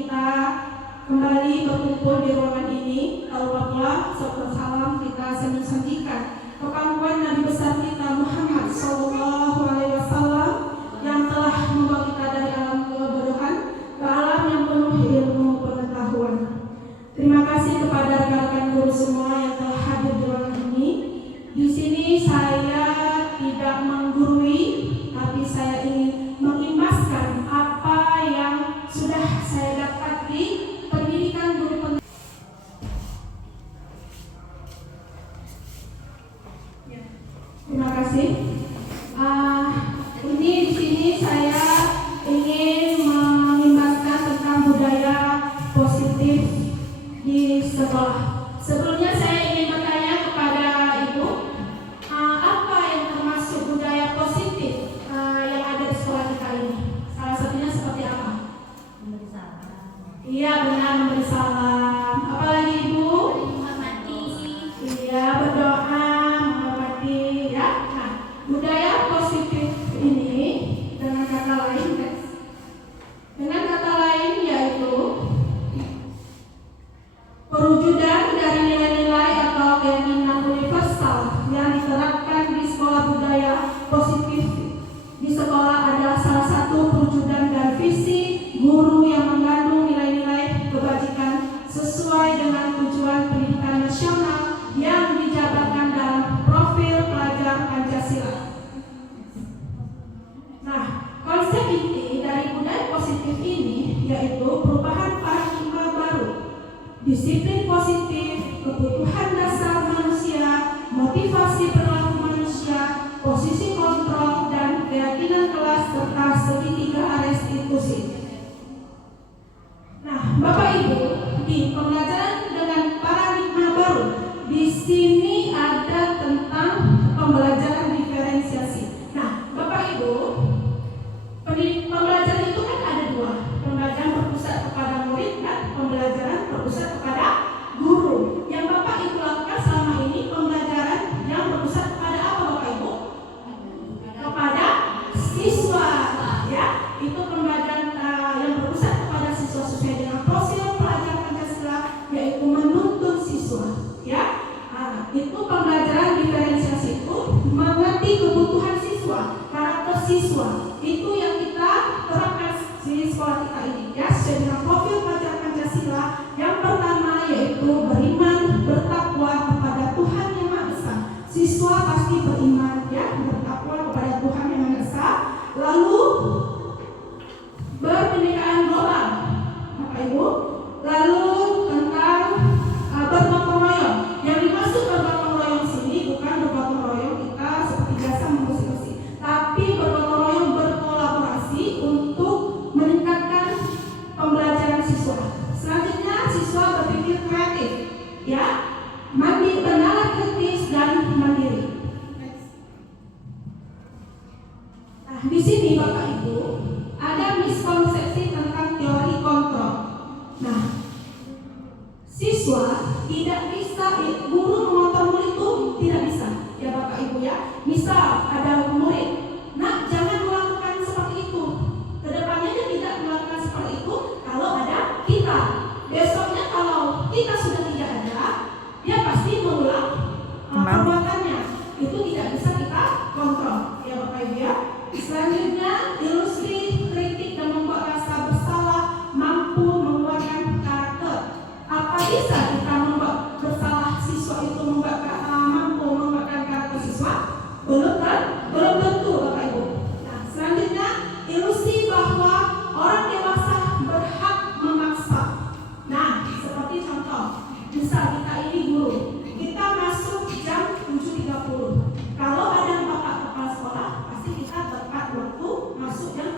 kita kembali berkumpul di ruangan ini. Alhamdulillah, salam kita sampaikan kepangkuan Nabi besar kita Muhammad Sallallahu Alaihi Wasallam yang telah membawa kita dari alam kebodohan ke alam yang penuh ilmu pengetahuan. Terima kasih kepada rekan-rekan guru semua yang telah hadir di ruangan ini. Di sini saya tidak menggurui, tapi saya ingin mengimbaskan apa yang sudah saya dapat di pendidikan guru pendidikan. Terima kasih. Ini di sini saya ingin mengimbaskan tentang budaya positif di sekolah. Sebelumnya saya ingin bertanya kepada Ibu, apa yang termasuk budaya positif yang ada di sekolah kita ini? Salah satunya seperti apa? Memberi salam. Iya, benar, memberi salam. Apalagi Ibu? Menghormati. Iya, berdoa, menghormati, ya. Nah, budaya positif ini dengan kata lain, guys. Dengan kata lain yaitu perwujudan dari nilai-nilai atau keyakinan universal yang diterapkan di sekolah. Budaya positif di sekolah adalah salah satu perwujudan dan visi guru yang mengandung nilai-nilai kebajikan sesuai dengan tujuan pendidikan nasional yang dijabarkan dalam profil pelajar Pancasila. Nah, konsep inti dari budaya positif ini yaitu perubahan paradigma baru, disiplin positif, kebutuhan dasar manusia, motivasi perilaku manusia, posisi kontrol, dan keyakinan kelas serta segitiga restitusi. Nah, Bapak Ibu, di pembelajaran dengan paradigma baru, di sini ada tentang pembelajaran diferensiasi. Nah, Bapak Ibu, pembelajaran itu kan ada dua, pembelajaran berpusat kepada murid dan pembelajaran berpusat kepada guru. Yang Bapak Ibu lakukan selama ini pembelajaran yang berpusat kepada apa, Bapak Ibu? Kepada siswa, ya. Itu pembelajaran yang berpusat kepada siswa sesuai dengan profil pelajar Pancasila, yaitu menuntun siswa, ya. Itu pembelajaran diferensiasi, itu mengerti kebutuhan siswa, karakter siswa. Itu yang kita terapkan di sekolah kita ini, ya, sesuai dengan profil pelajar Pancasila. Yang pertama yaitu beriman, bertakwa kepada Tuhan yang Maha Esa. Siswa pasti beriman, ya, bertakwa kepada Tuhan yang Maha Esa. Lalu berpendidikan global, Bapak Ibu. Lalu tentang bergotong royong. Yang dimaksud bergotong royong sini bukan bergotong royong kita seperti biasa mengusik-usik, tapi bergotong royong berkolaborasi untuk meningkatkan pembelajaran siswa. Selanjutnya siswa berpikir kreatif, ya, bernalar kritis dan mandiri. Nah, di sini Bapak Ibu ada miskonsepsi tentang teori kontrol. Nah, siswa tidak bisa, guru mengontrol murid itu tidak bisa, ya Bapak Ibu, ya. Misal ada murid, nah jangan melakukan seperti itu. Kedepannya dia tidak melakukan seperti itu kalau ada kita. Besoknya kalau kita sudah tidak ada, dia pasti mengulang perbuatannya. Itu tidak bisa kita kontrol, ya Bapak Ibu, ya. Selanjutnya ilustrasi kritik dan membuat rasa bersalah, mampu mengeluarkan karakter. Apa bisa kita membuat bersalah siswa itu mampu mengeluarkan karakter siswa? Belum kan? Belum tentu, Bapak Ibu. Nah, selanjutnya ilusi bahwa orang dewasa berhak memaksa. Nah, seperti contoh, misal kita ini guru, kita masuk jam 7.30. Kalau ada bapak kepala sekolah, pasti kita tepat waktu masuk jam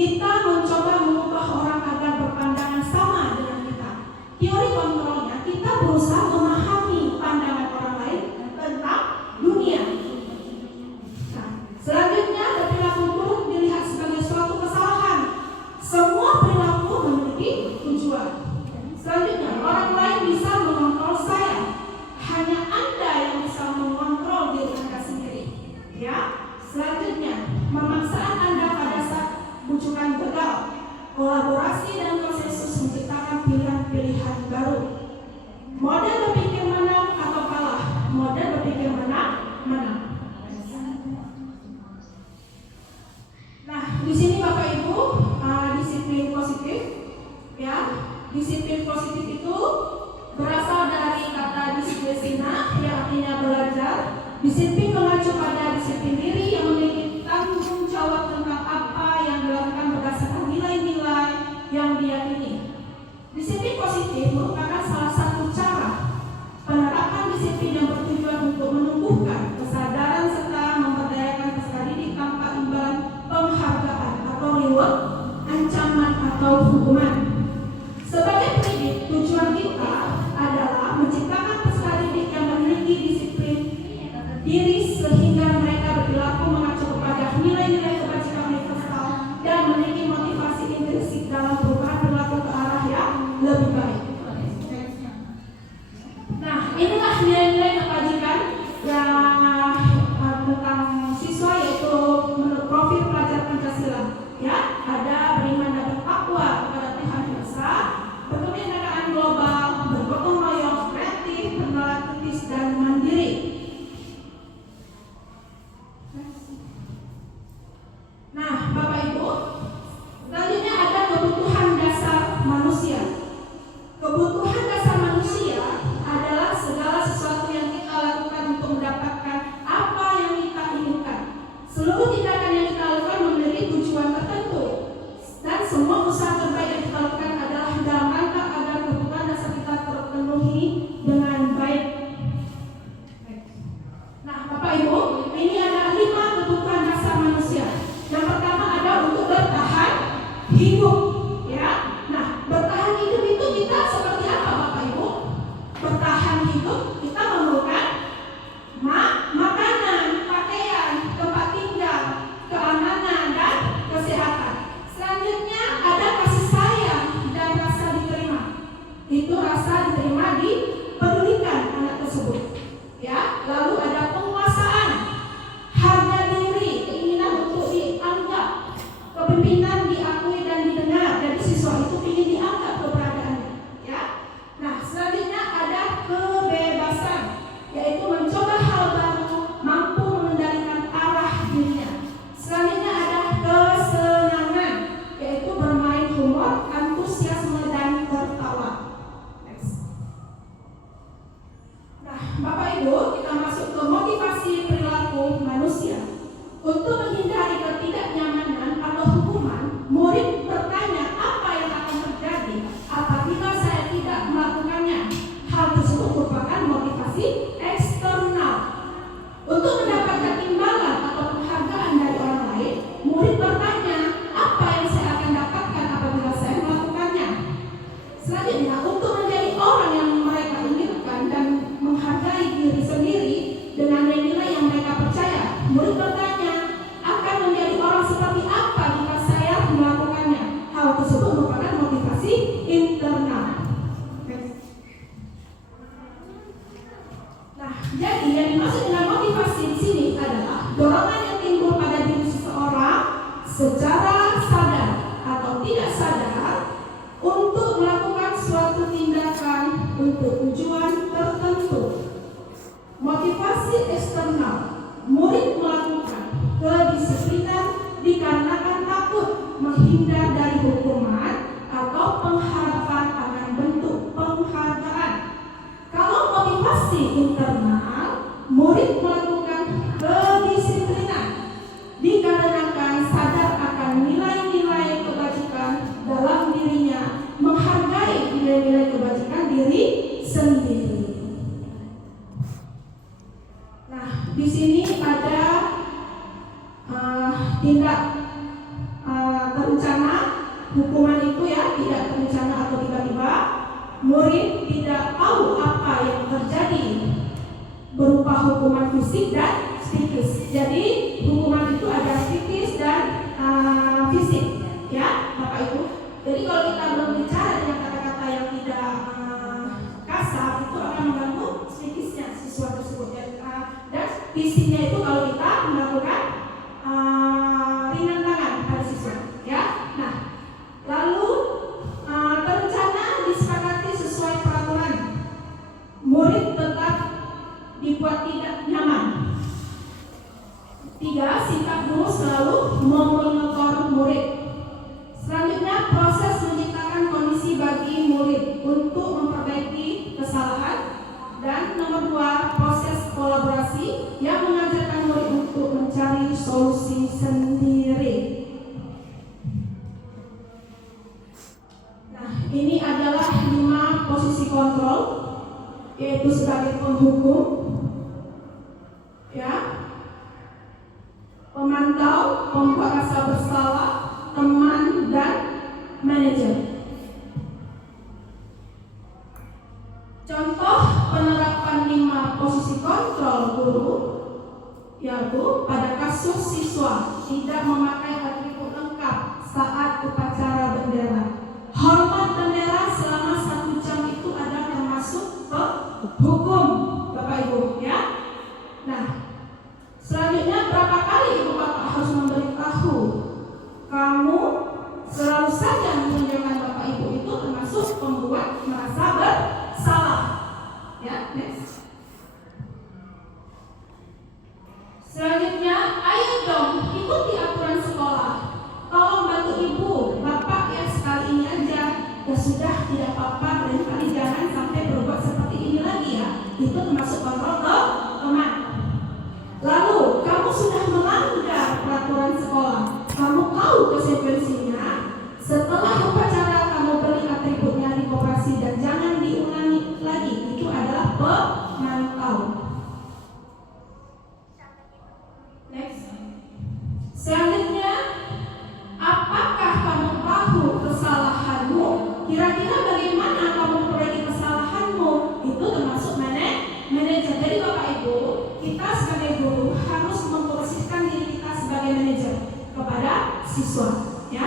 kita mencoba mengubah orang agar berpandangan sama dengan kita. Teori kontrolnya, kita berusaha memahami pandangan orang lain tentang dunia. Nah, selanjutnya, perilaku buruk dilihat sebagai suatu kesalahan. Semua perilaku memiliki tujuan. Selanjutnya, orang lain bisa mengontrol saya. Hanya Anda yang bisa mengontrol diri Anda sendiri. Ya. Selanjutnya, pemaksaan Anda pada saat bujukan gagal. Kolaborasi dan konsensus menciptakan pilihan-pilihan baru. Model berpikir menang atau kalah. Model berpikir menang. Nah, di sini Bapak Ibu, disiplin positif, ya. Disiplin positif itu berasal dari kata disiplina, yang artinya belajar. Disiplin mengacu pada disiplin diri yang memiliki tanggung jawab tentang apa yang dilakukan berdasarkan nilai-nilai yang diyakini. Disiplin positif merupakan salah satu cara penerapan disiplin yang bertujuan untuk menumbuhkan kesadaran serta memberdayakan peserta didik tanpa imbalan penghargaan atau reward, ancaman atau hukuman. Sebagai pendidik, tujuan kita adalah menciptakan peserta didik yang memiliki disiplin diri sehingga mereka berperilaku mengacu kepada nilai-nilai kebajikan universal dan memiliki motivasi intrinsik dalam perubahan perilaku ke arah yang lebih baik. Nah, inilah nilai-nilai kebajikan yang tentang siswa, yaitu menurut profil pelajar Pancasila. Ya, ada beriman dan bertakwa kepada Tuhan Yang Esa, berkebinekaan global, bergotong royong, kreatif, bernalar kritis dan mandiri. Nah, Bapak Ibu, selanjutnya ada kebutuhan dasar manusia. Kebutuhan dasar manusia adalah segala sesuatu yang kita lakukan untuk mendapatkan apa yang kita inginkan. Seluruh tindakan yang kita lakukan memiliki tujuan tertentu, dan semua usaha terbaik yang kita lakukan adalah dalam rangka agar kebutuhan dasar kita terpenuhi dengan baik. Nah, Bapak Ibu, ini ada 5 kebutuhan dasar manusia. Yang pertama ada untuk bertahan hidup, ya. Nah, bertahan hidup itu kita seperti apa, Bapak Ibu? Bertahan hidup kita memerlukan makanan, pakaian, tempat tinggal, keamanan dan kesehatan. Selanjutnya ada kasih sayang dan rasa diterima. Itu rasa diterima, dipedulikan anak tersebut, ya. Lalu ada penguasaan, harga diri, keinginan untuk dianggap, kepemimpinan diakui dan didengar. Jadi siswa itu ingin dianggap keberadaannya, ya. Nah, selanjutnya ada kebebasan, yaitu mencoba hal baru, mampu mengendalikan arah dirinya. Selanjutnya ada kesenangan, yaitu bermain humor, antusiasme dan tertawa. Next. Nah, Bapak Ibu, kita masuk ke motivasi perilaku manusia. Untuk menghindari ketidaknyamanan atau hukuman, murid bertanya apa yang akan terjadi apabila saya tidak melakukannya. Hal tersebut merupakan motivasi eksternal. Untuk mendapatkan imbalan atau penghargaan dari orang lain, murid bertanya apa yang saya akan dapatkan apabila saya melakukannya. Selanjutnya, untuk menjadi orang yang mereka inginkan dan menghargai diri sendiri dengan nilai yang mereka percaya, murid bertanya akan menjadi orang seperti apa jika saya melakukannya. Hal tersebut merupakan motivasi internal. Nah, jadi yang dimaksud dengan motivasi di sini adalah dorongan yang timbul pada diri seseorang secara sadar atau tidak sadar untuk melakukan suatu tindakan untuk tujuan tertentu. Motivasi eksternal, murid melakukan kedisiplinan dikarenakan takut menghindar dari hukuman atau pengharapan akan bentuk penghargaan. Kalau motivasi internal, murid melakukan kedisiplinan dikarenakan sadar akan nilai-nilai kebajikan dalam dirinya, menghargai nilai-nilai kebajikan diri sendiri. Nah, di sini ada tindak terencana hukuman itu ya, tidak terencana atau tiba-tiba. Murid tidak tahu apa yang terjadi berupa hukuman fisik dan psikis. Jadi hukuman itu ada psikis dan fisik, ya Bapak Ibu. Jadi kalau kita berbicara dengan kata-kata yang tidak kasar, itu akan mengganggu psikisnya siswa tersebut. Dan fisiknya itu kalau kita melakukan ringan tangan pada siswa, ya. Nah, lalu terencana disepakati sesuai peraturan. Murid tetap dibuat tidak nyaman. 3. Sikap guru selalu memonitor murid. Selanjutnya, proses menciptakan kondisi bagi murid untuk memperbaiki kesalahan. Dan nomor 2, proses kolaborasi yang mengajarkan murid untuk mencari solusi sendiri. Nah, ini adalah 5 posisi kontrol, yaitu sebagai penghukum, ya, pemantau, pembuat rasa bersalah, teman, dan manajer. Contoh penerapan 5 posisi kontrol guru, yaitu pada kasus siswa tidak memakai atribut lengkap saat upacara bendera. Hormat bendera selama 1 jam itu adalah termasuk hukum, Bapak Ibu, ya. Nah, selanjutnya berapa kali Ibu Bapak harus memberitahu kamu selalu saja menunjukkan Bapak Ibu itu termasuk membuat merasa bersalah. Ya, next. Selanjutnya, ayo dong ikuti aturan sekolah. Tolong bantu Ibu, Bapak ya sekali ini aja. Ya sudah, tidak apa-apa. Lain kali jangan sampai berbuat seperti ini lagi ya. Itu termasuk kontrol teman. Lalu, kamu sudah melanggar peraturan sekolah. Kamu tahu konsekuensinya. Setelah upacara kamu beli atributnya di koperasi dan jangan diulangi lagi. Itu adalah pemantau. Next. Selanjutnya, apakah kamu tahu kesalahanmu? Kira-kira bagaimana kamu memperbaiki kesalahanmu? Itu termasuk manajer. Jadi Bapak Ibu, kita sebagai guru harus memposisikan diri kita sebagai manajer kepada siswa, ya.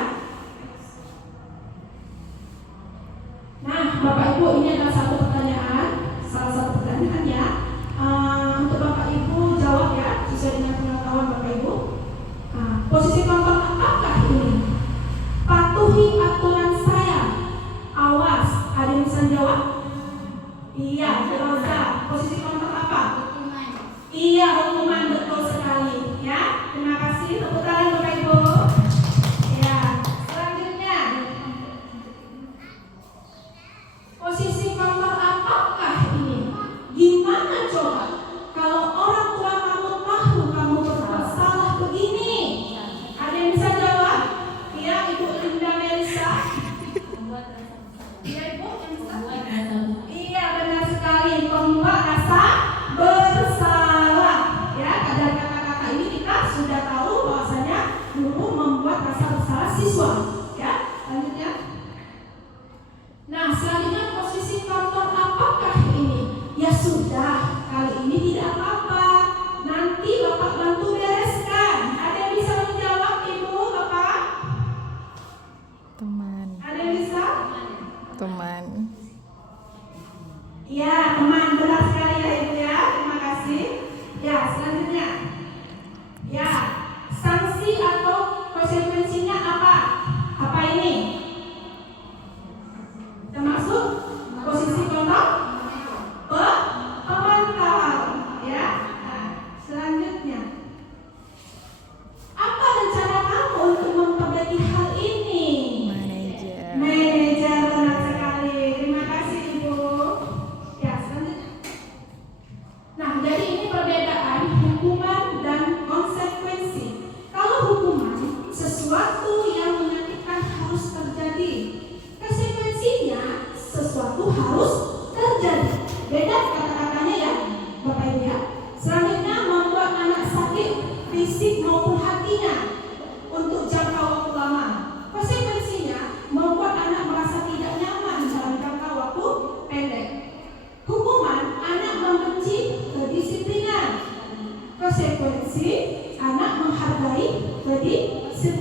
Nah, Bapak Ibu, ini adalah salah satu pertanyaan ya. Untuk Bapak Ibu jawab ya, sesuai dengan pengetahuan Bapak Ibu. Posisi kontrol apakah ini? Patuhi aturan saya. Awas, ada yang bisa jawab? Iya, Rosa. Posisi kontrol apa? Hukuman. Iya, hukuman, betul sekali. Ya, terima kasih. Tepuk tangan Bapak Ibu. Ya, selanjutnya. Posisi kontrol apakah ini? Gimana coba kalau orang tua kamu tahu kamu berbuat salah begini? Ada yang bisa jawab? Iya, Ibu Linda Melisa. Iya, Ibu yang bisa? Iya, benar sekali. Membuat rasa bersalah. Ya, dari kata-kata ini kita sudah tahu bahwasanya guru membuat rasa bersalah siswa. Ya, selanjutnya. Nah, selanjutnya posisi kontrol apakah ini? Ya sudah, kali ini tidak apa-apa. Nanti Bapak bantu bereskan. Ada yang bisa menjawab Ibu, Bapak? Teman. Ada yang bisa? Teman. Ya, teman, benar sekali ya Ibu ya. Terima kasih. Ya, selanjutnya. Ya, sanksi atau konsekuensinya apa? Apa ini? Termasuk posisi kontrol pemantau, ya. Nah, selanjutnya, apa rencana kamu untuk memperbaiki hal ini? Manajer, benar sekali. Terima kasih Ibu. Ya, selanjutnya. Nah, jadi ini perbedaan hukuman dan konsekuensi. Kalau hukuman, sesuatu yang menyakitkan harus terjadi. Konsekuensinya, sesuatu harus terjadi. Beda kata-katanya ya, Bapak Ibu ya. Selanjutnya, membuat anak sakit fisik maupun hatinya untuk jangka waktu lama.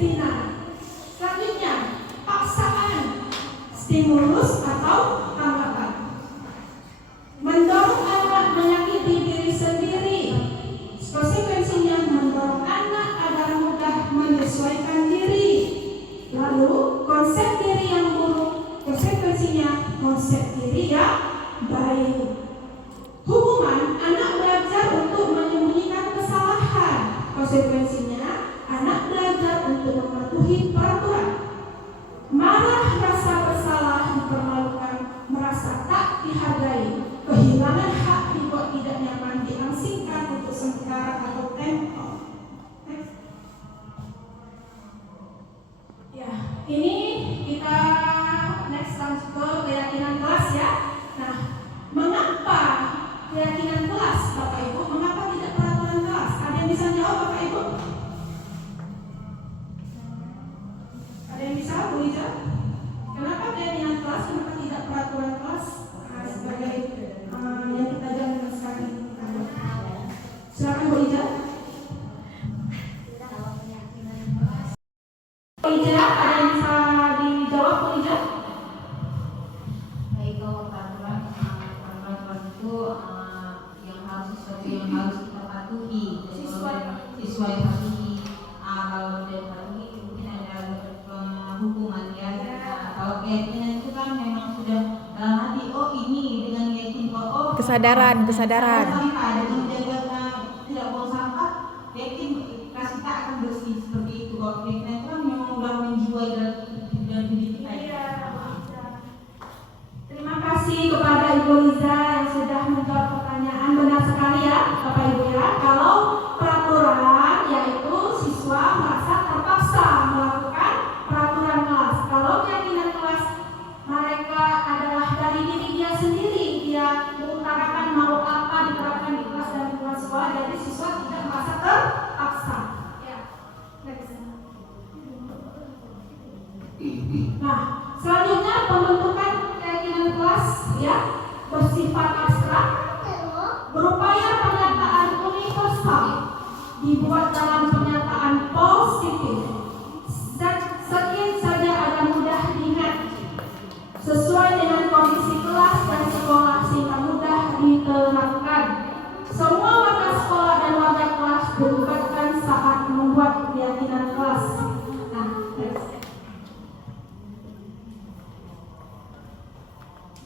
disiplinan. Selanjutnya, paksaan, stimulus atau hambatan. Mendorong anak menyakiti diri sendiri. Konsekuensinya mendorong anak agar mudah menyesuaikan diri. Lalu konsep diri yang buruk, konsekuensinya konsep diri yang baik. Hukuman, anak belajar untuk menyembunyikan kesalahan. Konsekuensinya anak belajar untuk mematuhi peraturan. Marah, rasa bersalah, dipermalukan, merasa tak dihargai, kehilangan hak, dibuat tidak nyaman, diasingkan untuk sementara atau tempoh. Ya, ini kita next langsung ke keyakinan kelas ya. Nah, mengapa keyakinan kelas, Bapak Ibu? Mengapa tidak peraturan kelas? Ada yang bisa jawab, Bapak Ibu? Ada yang bisa, Bu Ija? Kenapa keyakinan kelas? Kenapa tidak peraturan kelas? Sebagai yang kita jalankan sekarang ini. Silakan Bu Ija. Bu Ija, ada yang bisa dijawab, Bu Ija? Baik, kalau peraturan itu sesuatu yang harus kita patuhi, siswa yang patuhi. Kalau tidak patuhi mungkin ada hukuman ya. Kalau keyakinan itu kan memang sudah dalam hati, oh ini dengan yakin bahwa kesadaran sampah dengan menjaga tidak buang sampah, yakin kasih kita akan bersih seperti itu. Kalau keyakinan itu kan memang sudah menjiwai dalam diri kita. Terima kasih kepada Ibu Liza yang sudah menjawab pertanyaan. Benar sekali ya Bapak Ibu ya. Kalau peraturan yaitu siswa merasa terpaksa melakukan peraturan kelas. Kalau keyakinan kelas mereka adalah dari diri dia sendiri. Dia mengutarakan mau apa diterapkan di kelas dan di luar sekolah. Jadi siswa tidak merasa terpaksa. Ya. Nah, selanjutnya pembentukan keyakinan kelas ya bersifat abstrak, berupaya pernyataan universal, dibuat dalam pernyataan positif. Sekian saja agar mudah diingat, sesuai dengan kondisi kelas dan sekolah sehingga mudah diterapkan. Semua warga sekolah dan warga kelas dilibatkan saat membuat keyakinan kelas.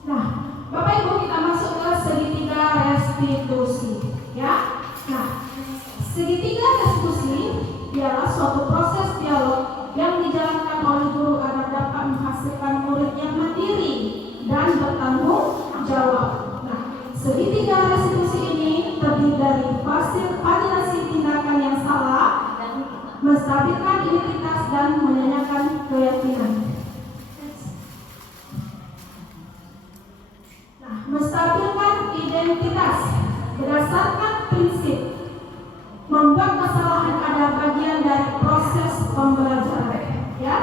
Nah, Bapak Ibu, kita masuk ke segitiga restitusi, ya. Nah, segitiga restitusi ialah suatu proses dialog yang dijalankan oleh guru agar dapat menghasilkan murid yang mandiri dan bertanggung jawab. Nah, segitiga restitusi ini terdiri dari validasi tindakan yang salah, menstabilkan identitas dan menanyakan keyakinan. Menstabilkan identitas berdasarkan prinsip membuat kesalahan ada bagian dari proses pembelajaran, ya,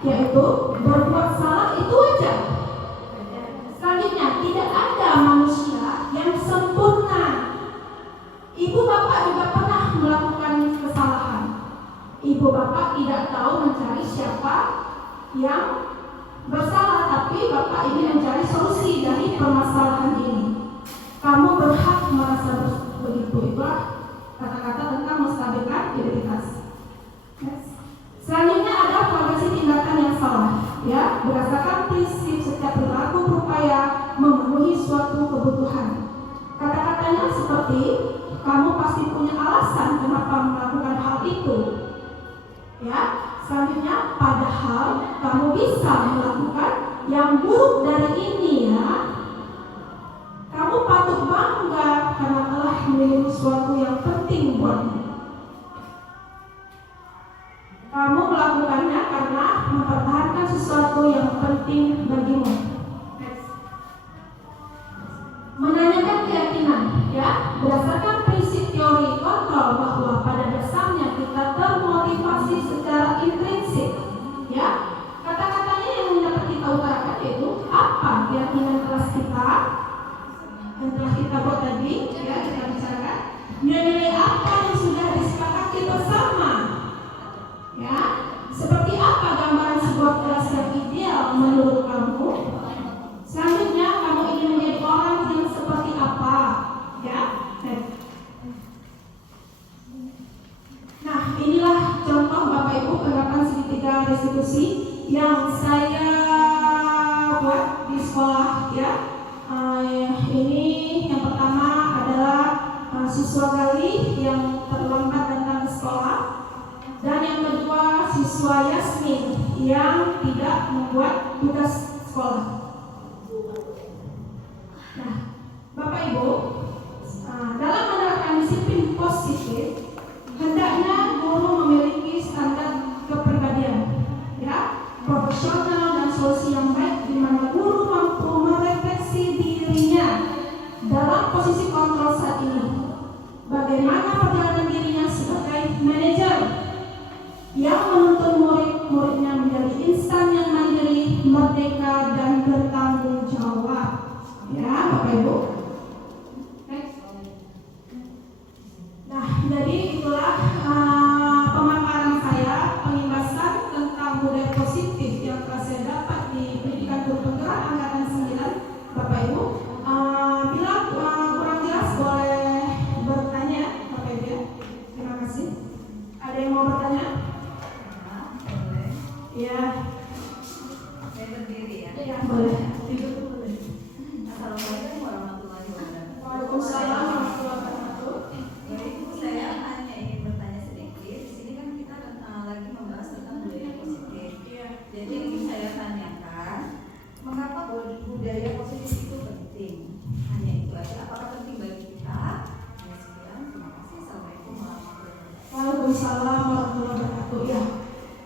yaitu berbuat salah itu wajar. Selanjutnya, tidak ada manusia yang sempurna. Ibu bapak juga pernah melakukan kesalahan. Ibu bapak tidak tahu mencari siapa yang bersalah, tapi bapak ingin mencari solusi dari permasalahan ini. Kamu berhak merasa begitu. Itulah kata-kata tentang menstabilkan identitas. Selanjutnya ada validasi tindakan yang salah, ya, berdasarkan prinsip setiap perilaku berupaya memenuhi suatu kebutuhan. Kata-katanya seperti kamu pasti punya alasan kenapa melakukan hal itu, ya. Selanjutnya, padahal kamu bisa melakukan yang buruk dari ini, ya. Kamu patut bangga karena telah memiliki sesuatu yang penting buatmu. Kamu melakukannya karena mempertahankan sesuatu yang penting bagimu. Menanyakan keyakinan, ya, berdasarkan prinsip teori kontrol bahwa pada dasarnya kita termotivasi secara intrinsik, ya. Kata-katanya yang dapat kita utarakan yaitu apa keyakinan kelas kita yang telah kita buat tadi, ya, kita bicarakan nilai-nilai apa yang sudah Seperti apa gambaran sebuah kelas yang ideal menurut kamu? Selanjutnya, kamu ingin menjadi orang yang seperti apa? Ya. Nah, inilah contoh Bapak Ibu penerapan segitiga restitusi yang saya buat di sekolah ya. Ini yang pertama adalah siswa Gali yang terlambat datang ke sekolah, dan yang kedua siswa Yasmin yang tidak membuat tugas sekolah. Nah, Bapak Ibu, dalam menerapkan disiplin positif, hendaknya guru memiliki standar kepribadian, ya, profesional dan solusi yang baik, di mana guru mampu merefleksi dirinya dalam posisi kontrol saat ini. Bagaimana perjalanan dirinya sebagai manajer yang menuntun murid-muridnya menjadi insan yang mandiri, merdeka, dan bertanggung jawab. Ya, Bapak Ibu. Nah, jadi itulah pemaparan saya, pengimbasan tentang budaya positif yang telah saya dapat di pendidikan guru penggerak angkatan 9, Bapak Ibu. Bila kurang jelas boleh bertanya, Bapak Ibu. Terima kasih. Ada yang mau bertanya? Boleh. Ya. Saya berdiri ya. Ya, boleh. Assalamualaikum warahmatullahi wabarakatuh. Waalaikumsalam warahmatullahi wabarakatuh. Baik, Ibu, saya hanya ingin bertanya sedikit. Di sini kan kita lagi membahas tentang budaya positif. Jadi ingin saya tanyakan, mengapa budaya positif itu penting? Hanya itu aja. Apakah penting bagi kita? Ya, sekian. Terima kasih. Assalamualaikum warahmatullahi wabarakatuh. Waalaikumsalam warahmatullahi wabarakatuh. Ya,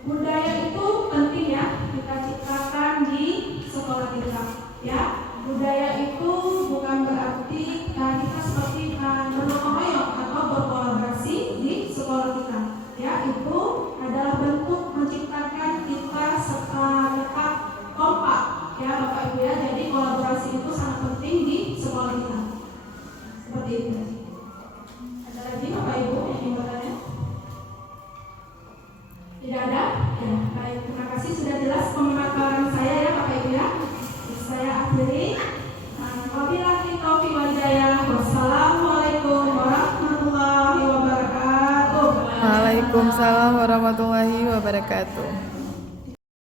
budaya itu penting ya kita ciptakan di sekolah kita. Ya, budaya itu bukan berarti kita seperti bergotong royong atau berkolaborasi di sekolah kita. Ya, itu adalah bentuk menciptakan kita tetap kompak. Ya, Bapak Ibu ya. Jadi kolaborasi itu sangat penting di sekolah kita. Seperti itu. Ada lagi Bapak Ibu yang ingin bertanya? Tidak ada? Ya, baik. Terima kasih sudah jelas pemaparan saya ya Bapak Ibu ya. Saya akhiri. Wabillahi taufiq wal hidayah. Wassalamualaikum warahmatullahi wabarakatuh. Waalaikumsalam warahmatullahi wabarakatuh.